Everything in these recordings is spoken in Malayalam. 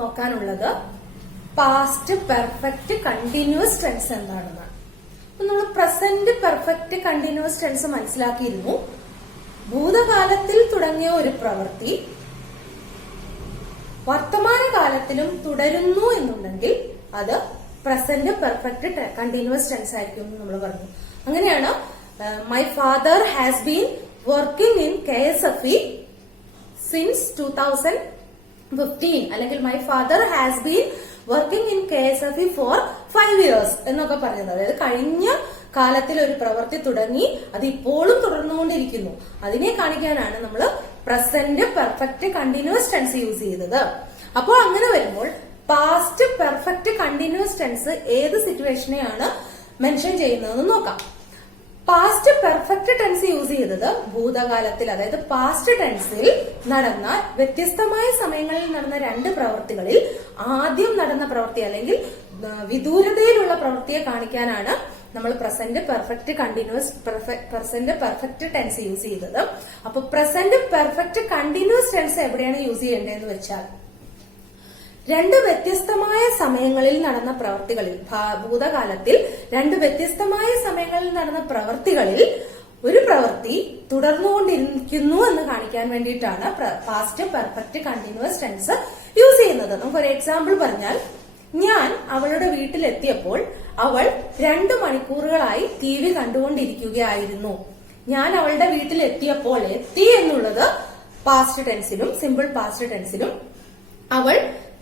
നോക്കാനുള്ളത് പാസ്റ്റ് പെർഫെക്റ്റ് കണ്ടിന്യൂസ് ടെൻസ് എന്താണെന്നാണ്. നമ്മൾ പ്രസന്റ് പെർഫെക്റ്റ് കണ്ടിന്യൂസ് ടെൻസ് മനസ്സിലാക്കിയിരുന്നു. ഭൂതകാലത്തിൽ തുടങ്ങിയ ഒരു പ്രവൃത്തി വർത്തമാനകാലത്തിലും തുടരുന്നു എന്നുണ്ടെങ്കിൽ അത് പ്രസന്റ് പെർഫെക്റ്റ് കണ്ടിന്യൂസ് ടെൻസ് ആയിരിക്കും എന്ന് നമ്മൾ പറഞ്ഞു. അങ്ങനെയാണ് my father has been working in KSFE since 2015 അല്ലെങ്കിൽ my father has been working in KSFE for 5 years എന്നൊക്കെ പറഞ്ഞത്. അതായത് കഴിഞ്ഞ കാലത്തിൽ ഒരു പ്രവൃത്തി തുടങ്ങി അത് ഇപ്പോഴും തുടർന്നുകൊണ്ടിരിക്കുന്നു. അതിനെ കാണിക്കാനാണ് നമ്മൾ present perfect continuous tense use ചെയ്തത്. അപ്പോൾ അങ്ങനെ വരുമ്പോൾ പാസ്റ്റ് പെർഫെക്റ്റ് കണ്ടിന്യൂസ് ടെൻസ് ഏത് സിറ്റുവേഷനെയാണ് മെൻഷൻ ചെയ്യുന്നതെന്ന് നോക്കാം. പാസ്റ്റ് പെർഫെക്റ്റ് ടെൻസ് യൂസ് ചെയ്തത് ഭൂതകാലത്തിൽ, അതായത് പാസ്റ്റ് ടെൻസിൽ നടന്ന വ്യത്യസ്തമായ സമയങ്ങളിൽ നടന്ന രണ്ട് പ്രവൃത്തികളിൽ ആദ്യം നടന്ന പ്രവൃത്തി അല്ലെങ്കിൽ വിദൂരതയിലുള്ള പ്രവൃത്തിയെ കാണിക്കാനാണ് നമ്മൾ present perfect continuous present perfect tense use ചെയ്തത്. അപ്പൊ പ്രസന്റ് പെർഫെക്റ്റ് കണ്ടിന്യൂസ് ടെൻസ് എവിടെയാണ് യൂസ് ചെയ്യേണ്ടതെന്ന് വെച്ചാൽ രണ്ട് വ്യത്യസ്തമായ സമയങ്ങളിൽ നടന്ന പ്രവൃത്തികളിൽ, ഭൂതകാലത്തിൽ രണ്ട് വ്യത്യസ്തമായ സമയങ്ങളിൽ നടന്ന പ്രവൃത്തികളിൽ ഒരു പ്രവൃത്തി തുടർന്നുകൊണ്ടിരിക്കുന്നു എന്ന് കാണിക്കാൻ വേണ്ടിയിട്ടാണ് past perfect continuous tense use ചെയ്യുന്നത്. നമുക്കൊരു എക്സാമ്പിൾ പറഞ്ഞാൽ, ഞാൻ അവളുടെ വീട്ടിലെത്തിയപ്പോൾ അവൾ 2 മണിക്കൂറുകളായി TV കണ്ടുകൊണ്ടിരിക്കുകയായിരുന്നു. ഞാൻ അവളുടെ വീട്ടിലെത്തിയപ്പോൾ, എത്തി എന്നുള്ളത് പാസ്റ്റ് ടെൻസിലും സിമ്പിൾ പാസ്റ്റ് ടെൻസിലും, അവൾ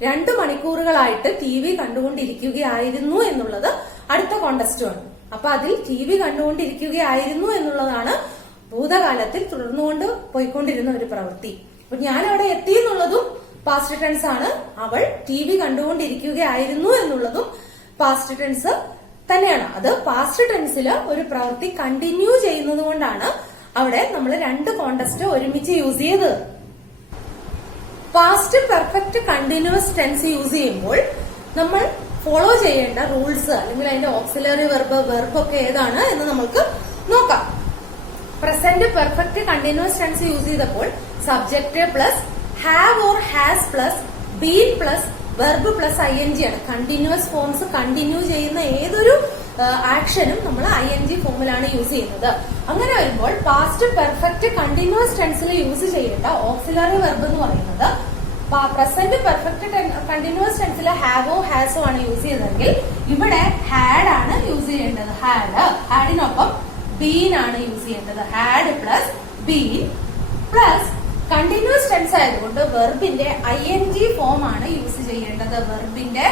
2 മണിക്കൂറുകളായിട്ട് TV കണ്ടുകൊണ്ടിരിക്കുകയായിരുന്നു എന്നുള്ളത് അടുത്ത കോണ്ടസ്റ്റുമാണ്. അപ്പൊ അതിൽ TV കണ്ടുകൊണ്ടിരിക്കുകയായിരുന്നു എന്നുള്ളതാണ് ഭൂതകാലത്തിൽ തുടർന്നുകൊണ്ട് പോയിക്കൊണ്ടിരുന്ന ഒരു പ്രവൃത്തി. അപ്പൊ ഞാൻ അവിടെ എത്തി എന്നുള്ളതും പാസ്റ്റ് ടെൻസ് ആണ്. അവൾ TV കണ്ടുകൊണ്ടിരിക്കുകയായിരുന്നു എന്നുള്ളതും പാസ്റ്റ് ടെൻസ് തന്നെയാണ്. അത് പാസ്റ്റ് ടെൻസിൽ ഒരു പ്രവൃത്തി കണ്ടിന്യൂ ചെയ്യുന്നത് കൊണ്ടാണ് അവിടെ നമ്മൾ 2 കോണ്ടസ്റ്റ് ഒരുമിച്ച് യൂസ് ചെയ്തത്. Past perfect continuous tense use ചെയ്യുമ്പോൾ നമ്മൾ ഫോളോ ചെയ്യേണ്ട റൂൾസ് അല്ലെങ്കിൽ അതിന്റെ ഓക്സിലറി വെർബ് ഒക്കെ ഏതാണ് എന്ന് നമുക്ക് നോക്കാം. Present perfect continuous tense use ചെയ്തപ്പോൾ subject plus have or has plus been plus verb plus ING ആണ്. കണ്ടിന്യൂസ് ഫോംസ് കണ്ടിന്യൂ ചെയ്യുന്ന ഏതൊരു ആക്ഷനും നമ്മൾ ING ഫോമിലാണ് യൂസ് ചെയ്യുന്നത്. അങ്ങനെ വരുമ്പോൾ പാസ്റ്റ് പെർഫെക്റ്റ് കണ്ടിന്യൂസ് ടെൻസിൽ യൂസ് ചെയ്യേണ്ട ഓക്സിലറി വെർബ് എന്ന് പറയുന്നത് പ്രസന്റ് പെർഫെക്റ്റ് കണ്ടിന്യൂസ് ടെൻസിൽ ഹാവോ ഹാസോ ആണ് യൂസ് ചെയ്തതെങ്കിൽ ഇവിടെ ഹാഡ് ആണ് യൂസ് ചെയ്യേണ്ടത്. ഹാഡിനൊപ്പം ബീൻ ആണ് യൂസ് ചെയ്യേണ്ടത്. Had plus been plus continuous tense ആയതുകൊണ്ട് വെർബിന്റെ ING ഫോം ആണ് യൂസ് ചെയ്യേണ്ടത്. വെർബിന്റെ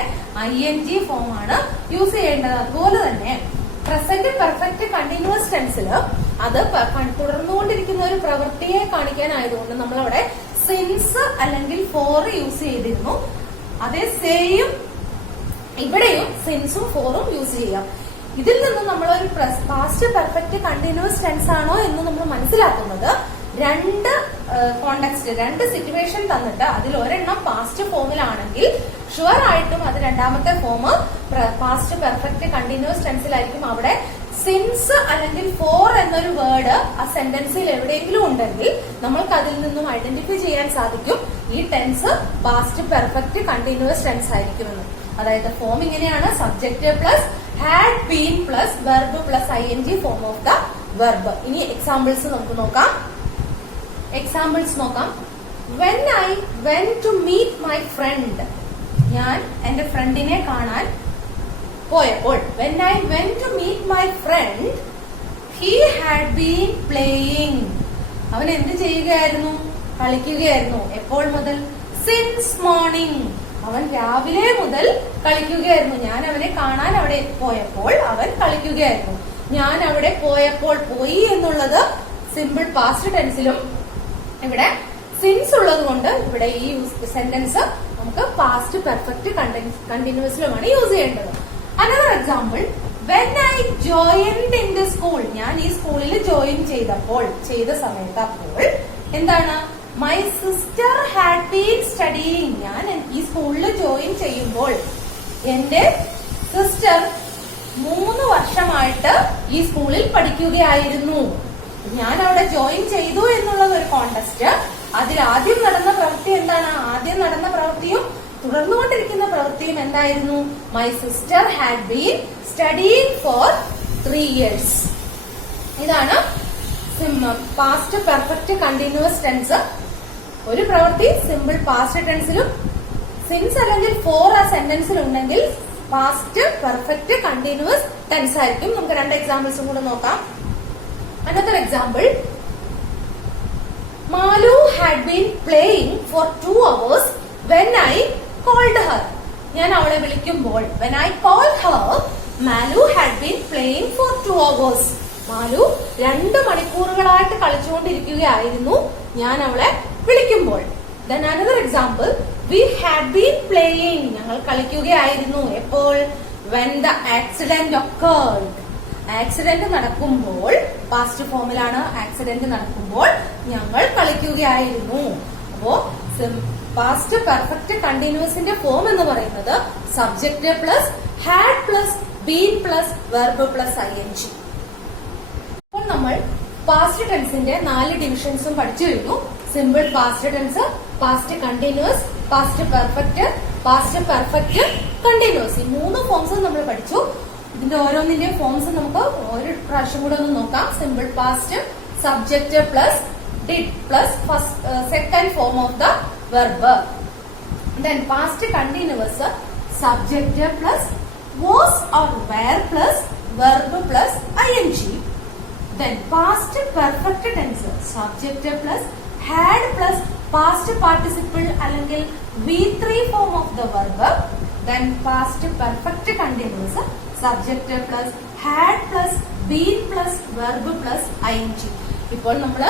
ING ഫോം ആണ് യൂസ് ചെയ്യേണ്ടത്. അതുപോലെ തന്നെ പ്രസന്റ് പെർഫെക്റ്റ് കണ്ടിന്യൂസ് ടെൻസിൽ അത് തുടർന്നുകൊണ്ടിരിക്കുന്ന ഒരു പ്രവൃത്തിയെ കാണിക്കാനായതുകൊണ്ട് നമ്മളവിടെ സിൻസ് അല്ലെങ്കിൽ ഫോർ യൂസ് ചെയ്തിരുന്നു. അതേ സെയിം ഇവിടെയും സിൻസും ഫോറും യൂസ് ചെയ്യാം. ഇതിൽ നിന്ന് നമ്മൾ ഒരു പാസ്റ്റ് പെർഫെക്റ്റ് കണ്ടിന്യൂസ് ടെൻസ് ആണോ എന്ന് നമ്മൾ മനസ്സിലാക്കുന്നത് രണ്ട് കോണ്ടെക്സ്റ്റ്, 2 സിറ്റുവേഷൻ തന്നിട്ട് അതിൽ ഒരെണ്ണം പാസ്റ്റ് ഫോമിലാണെങ്കിൽ ഷുവർ ആയിട്ടും അത് രണ്ടാമത്തെ ഫോം പാസ്റ്റ് പെർഫെക്റ്റ് കണ്ടിന്യൂസ് ടെൻസിലായിരിക്കും. അവിടെ സിൻസ് അല്ലെങ്കിൽ ഫോർ എന്നൊരു വേർഡ് ആ സെന്റൻസിൽ എവിടെയെങ്കിലും ഉണ്ടെങ്കിൽ നമ്മൾക്ക് അതിൽ നിന്നും ഐഡന്റിഫൈ ചെയ്യാൻ സാധിക്കും ഈ tense past perfect continuous tense ആയിരിക്കുമെന്ന്. അതായത് ഫോം ഇങ്ങനെയാണ്: subject plus had been plus verb plus ING form of the verb. ഇനി എക്സാമ്പിൾസ് നമുക്ക് നോക്കാം. When I went to meet my friend, ഞാൻ എന്റെ ഫ്രണ്ടിനെ കാണാൻ പോയപ്പോൾ, when I went to meet my friend, he had been playing. അവൻ എന്ത് ചെയ്യുകയായിരുന്നു? കളിക്കുകയായിരുന്നു. എപ്പോൾ മുതൽ? Since morning. അവൻ രാവിലെ മുതൽ കളിക്കുകയായിരുന്നു. ഞാൻ അവനെ കാണാൻ അവിടെ പോയപ്പോൾ അവൻ കളിക്കുകയായിരുന്നു. ഞാൻ അവിടെ പോയപ്പോൾ, പോയി എന്നുള്ളത് സിമ്പിൾ പാസ്റ്റ് ടെൻസിലും ഇവിടെ സിൻസ് ഉള്ളത് കൊണ്ട് ഇവിടെ ഈ സെന്റൻസ് നമുക്ക് പാസ്റ്റ് പെർഫെക്റ്റ് കണ്ടിന്യൂസിലുമാണ് യൂസ് ചെയ്യേണ്ടത്. Another example, when I joined in the school, ഞാൻ ഈ സ്കൂളിൽ ജോയിൻ ചെയ്ത സമയത്ത് അപ്പോൾ എന്താണ്? My sister had been studying. ഞാൻ ഈ സ്കൂളിൽ ജോയിൻ ചെയ്യുമ്പോൾ എന്റെ സിസ്റ്റർ 3 വർഷമായിട്ട് ഈ സ്കൂളിൽ പഠിക്കുകയായിരുന്നു. ഞാൻ അവിടെ ജോയിൻ ചെയ്തു എന്നുള്ളത് ഒരു കോണ്ടസ്റ്റ്. അതിൽ ആദ്യം നടന്ന പ്രവൃത്തി എന്താണ്? ആദ്യം നടന്ന പ്രവൃത്തിയും തുടർന്നുകൊണ്ടിരിക്കുന്ന പ്രവൃത്തിയും എന്തായിരുന്നു? My sister had been studying for 3 years. ഇതാണ് പാസ്റ്റ് പെർഫെക്റ്റ് കണ്ടിന്യൂസ് ടെൻസ്. ഒരു പ്രവൃത്തി സിമ്പിൾ പാസ്റ്റ് ടെൻസിലും സിൻസ് അല്ലെങ്കിൽ ഫോർ ആ സെന്റൻസിൽ ഉണ്ടെങ്കിൽ പാസ്റ്റ് പെർഫെക്റ്റ് കണ്ടിന്യൂസ് ടെൻസ് ആയിരിക്കും. നമുക്ക് 2 എക്സാമ്പിൾസും കൂടെ നോക്കാം. Another example, Malu had been playing four 2 hours when I called her. ഞാൻ അവളെ വിളിക്കുമ്പോൾ when I called her, Malu had been playing four 2 hours. Malu 2 മണിക്കൂറുകളായിട്ട് കളിച്ചുകൊണ്ടിരിക്കുകയായിരുന്നു ഞാൻ അവളെ വിളിക്കുമ്പോൾ. Then another example, we had been playing. ഞങ്ങൾ കളിക്കുകയായിരുന്നു എപ്പോൾ? When the accident occurred. Accident നടക്കുമ്പോൾ, പാസ്റ്റ് ഫോമിലാണ് ആക്സിഡന്റ് നടക്കുമ്പോൾ ഞങ്ങൾ കളിക്കുകയായിരുന്നു. അപ്പോ പാസ്റ്റ് പെർഫെക്റ്റ് കണ്ടിന്യൂസിന്റെ ഫോം എന്ന് പറയുന്നത് subject plus had plus been plus verb plus ING. അപ്പോൾ നമ്മൾ പാസ്റ്റ് ടെൻസിന്റെ 4 ഡിവിഷൻസും പഠിച്ചു കഴിഞ്ഞു. Simple past tense, past continuous, past perfect, past perfect continuous. ഈ 3 ഫോംസും നമ്മൾ പഠിച്ചു. ഇതിന്റെ ഓരോന്നിന്റെ ഫോംസ് നമുക്ക് ഒരു പ്രാവശ്യം കൂടെ ഒന്ന് നോക്കാം. Simple past subject plus did plus second form of the verb. Then past continuous subject plus was or were plus verb plus ING. Then past perfect tense subject plus had plus past participle അല്ലെങ്കിൽ V3 form of the verb. Then past perfect continuous subject plus had plus been plus verb plus ING. ഇപ്പോൾ നമ്മൾ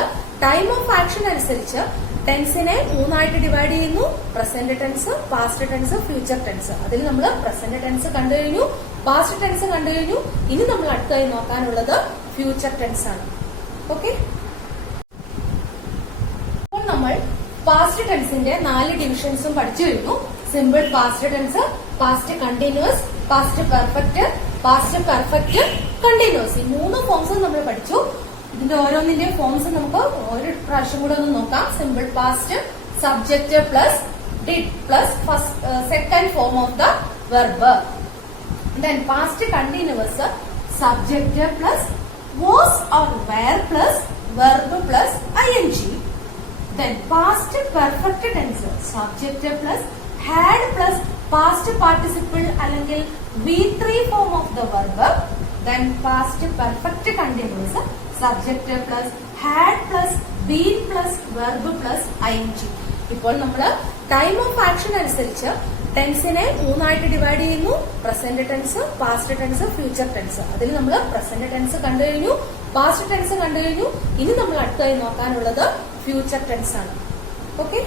ടൈം ഓഫ് ആക്ഷൻ അനുസരിച്ച് ടെൻസിനെ 3 ആയിട്ട് ഡിവൈഡ് ചെയ്യുന്നു. Present tense, past tense, future tense. അതിൽ നമ്മൾ പ്രസന്റ് ടെൻസ് കണ്ടു കഴിഞ്ഞു, പാസ്റ്റ് ടെൻസ് കണ്ടു കഴിഞ്ഞു. ഇനി നമ്മൾ അടുത്തായി നോക്കാനുള്ളത് ഫ്യൂച്ചർ ടെൻസ് ആണ്. ഓക്കെ, അപ്പോൾ നമ്മൾ പാസ്റ്റ് ടെൻസിന്റെ 4 ഡിവിഷൻസും പഠിച്ചു കഴിഞ്ഞു. Simple past tense, past continuous, past perfect, past perfect continuous. ഈ 3 ഫോംസും നമ്മൾ പഠിച്ചു. ഇതിന്റെ ഓരോന്നിന്റെ ഫോംസ് നമുക്ക് ഒരു പ്രാവശ്യം കൂടെ ഒന്ന് നോക്കാം. Simple past subject plus did plus second form of the verb. Then past continuous subject plus was or were plus verb plus ING. Then past perfect tense subject plus had plus past participle അല്ലെങ്കിൽ V3 form of the verb. Then past perfect continuous subject plus had plus been plus verb plus ING. ഇപ്പോൾ നമ്മൾ ടൈം ഓഫ് ആക്ഷൻ അനുസരിച്ച് ടെൻസിനെ 3 ആയിട്ട് ഡിവൈഡ് ചെയ്യുന്നു. Present tense, past tense, future tense. അതിൽ നമ്മൾ പ്രസന്റ് ടെൻസ് കണ്ടു കഴിഞ്ഞു, പാസ്റ്റ് ടെൻസ് കണ്ടു കഴിഞ്ഞു. ഇനി നമ്മൾ അടുത്തായി നോക്കാനുള്ളത് ഫ്യൂച്ചർ ടെൻസ് ആണ്. ഓക്കെ.